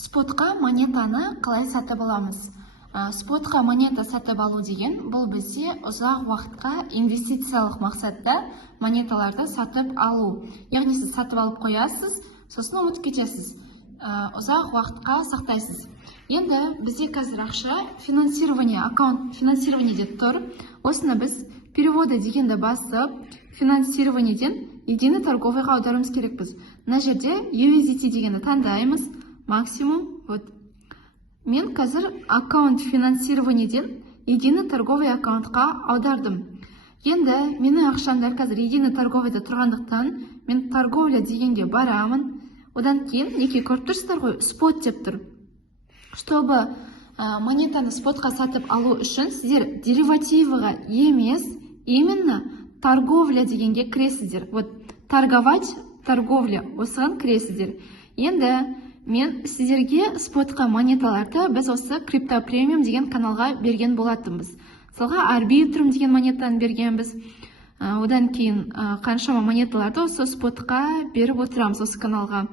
Спотқа монетаны қалай сатып аламыз? Спотқа монета сатып алу деген бұл бізде ұзақ уақытқа инвестициялық мақсатта монеталарды сатып алу. Яғни сіз сатып алып қоясыз, сосын ұмытып кетесіз. Ұзақ уақытқа сақтайсыз. Енді бізде қазір ақша финансирование, аккаунт финансирование деп тұр. Осыны біз переводы дегенді басып, финансированиеден единый торговыйға аударуымыз керекпіз. Мына жерде USDT дегенді таңдаймыз. Максимум. Вот. Мен қазір аккаунт финансированиеден единый торговый аккаунтқа аудардым. Енді менің ақшам дәл қазір единый торговыйда тұрғандықтан мен торговля дегенге барамын. Одан кейін неке көріп тұрсыздар ғой, спот деп тұр. Чтобы монетаны спотқа сатып алу үшін сіздер деривативіға емес, именно торговля дегенге кіресіздер. Вот торговать, торговля, осыған кіресіздер. Енді мен сіздерге спотқа монеталарды біз осы крипто премиум деген каналға берген болатынбыз. Мысалға арбитрум деген монетаны бергенбіз. Одан кейін қаншама монеталарды осы спотқа беріп отырамыз осы каналға.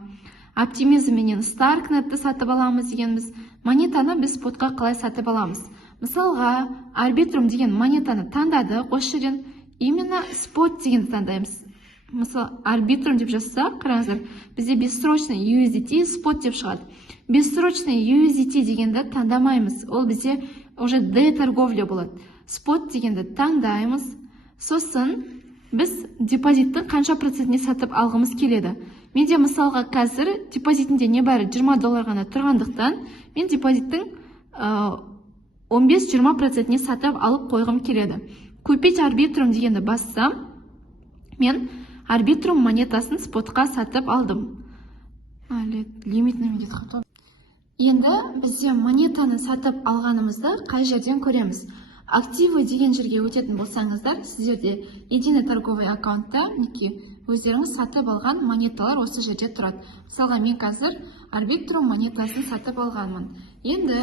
Оптимизм менен Starknetті сатып аламыз дегенбіз. Монетаны біз спотқа қалай сатып аламыз? Мысалға арбитрум деген монетаны таңдадық, осы жерден именно спот дегенді таңдаймыз. Мысалы, арбитрум деп жазсақ, қараңыздар, бізде бессрочный USDT спот деп шығады. Бессрочный USDT дегенді таңдамаймыз. Ол бізде уже D торговля болады. Спот дегенді таңдаймыз. Сосын біз депозиттің қанша процентіне сатып алғымыз келеді. Менде мысалға қазір депозитінде не бәрі 20 доллар ғана тұрғандықтан, мен депозиттің 15-20%-не сатып алып қойғым келеді. Купить арбитрум дегенді бассам, мен арбитрум монетасын спотқа сатып алдым. Енді бізде монетаны сатып алғанымызды қай жерден көреміз? Активы деген жерге өтетін болсаңыздар, сіздерде единый торговый аккаунтта өздеріңіз сатып алған монеталар осы жерде тұрады. Мысалға мен қазір арбитрум монетасын сатып алғанмын. Енді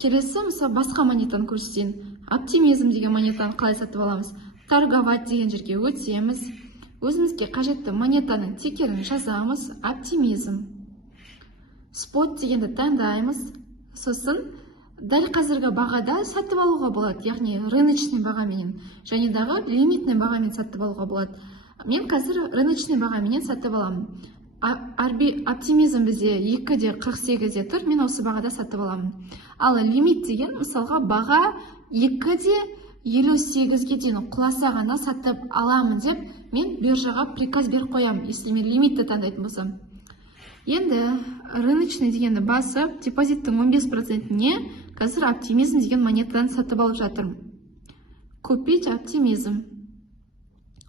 келесі басқа монетаны көрсетейін. Оптимизм деген монетаны қалай сатып аламыз? Торговать деген жерге өтеміз. Өзімізге қажетті монетаның тикерін жазамыз. Оптимизм. Спот дегенді таңдаймыз. Сосын дәл қазіргі бағада сатып алуға болады, яғни рыночный бағаменен және дағы лимитный бағамен сатып алуға болады. Мен қазір рыночный бағаменен сатып аламын. Оптимизм бізде 2.48-де тұр, мен осы бағада сатып аламын. Ал лимит деген мысалға баға 2.58-ге дейін құласа ғана сатып аламын деп мен биржаға приказ беріп қоямын, если мен лимитті таңдайтын болсам. Енді рыночный дегенді басып, депозиттің 15%-не қазір оптимизм деген монетадан сатып алып жатырмын. Купить оптимизм.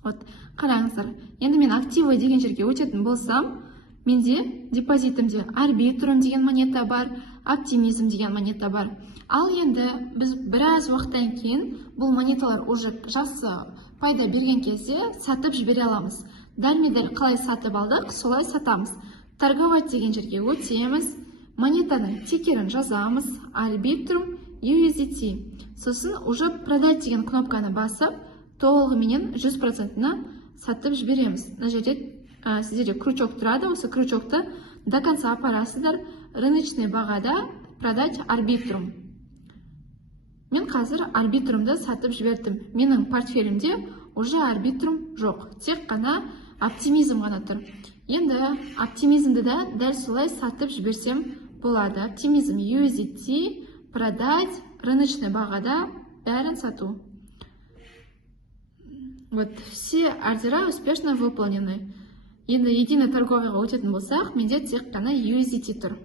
Вот, қараңыздар. Енді мен активы деген жерге өтетін болсам, менде депозитімде арбитрум деген монета бар, оптимизм деген монета бар. Ал енді біз біраз уақыттан кейін бұл монеталар уже жақсы пайда берген кезде сатып жібере аламыз. Дәлме-дәл қалай сатып алдық, солай сатамыз. Торговать деген жерге өтеміз, монетаның тикерін жазамыз, арбитрум USDT. Сосын уже продать деген кнопканы басып, толығыменен 100%-на сатып жібереміз. Мына жерде сіздерде крючок тұрады, осы крючокты до конца апарасыздар. Рыночный бағада продать арбитрум. Мен қазір арбитрумды сатып жібердім. Менің портфелімде уже арбитрум жоқ, тек қана оптимизм ғана тұр. Енді оптимизмді да дәл солай сатып жіберсем болады. Оптимизм USDT, продать, рыночный бағада бәрін сату. Вот, все ордера успешно выполнены. Енді единый торговыйға өтетін болсақ, менде тек қана USDT тұр.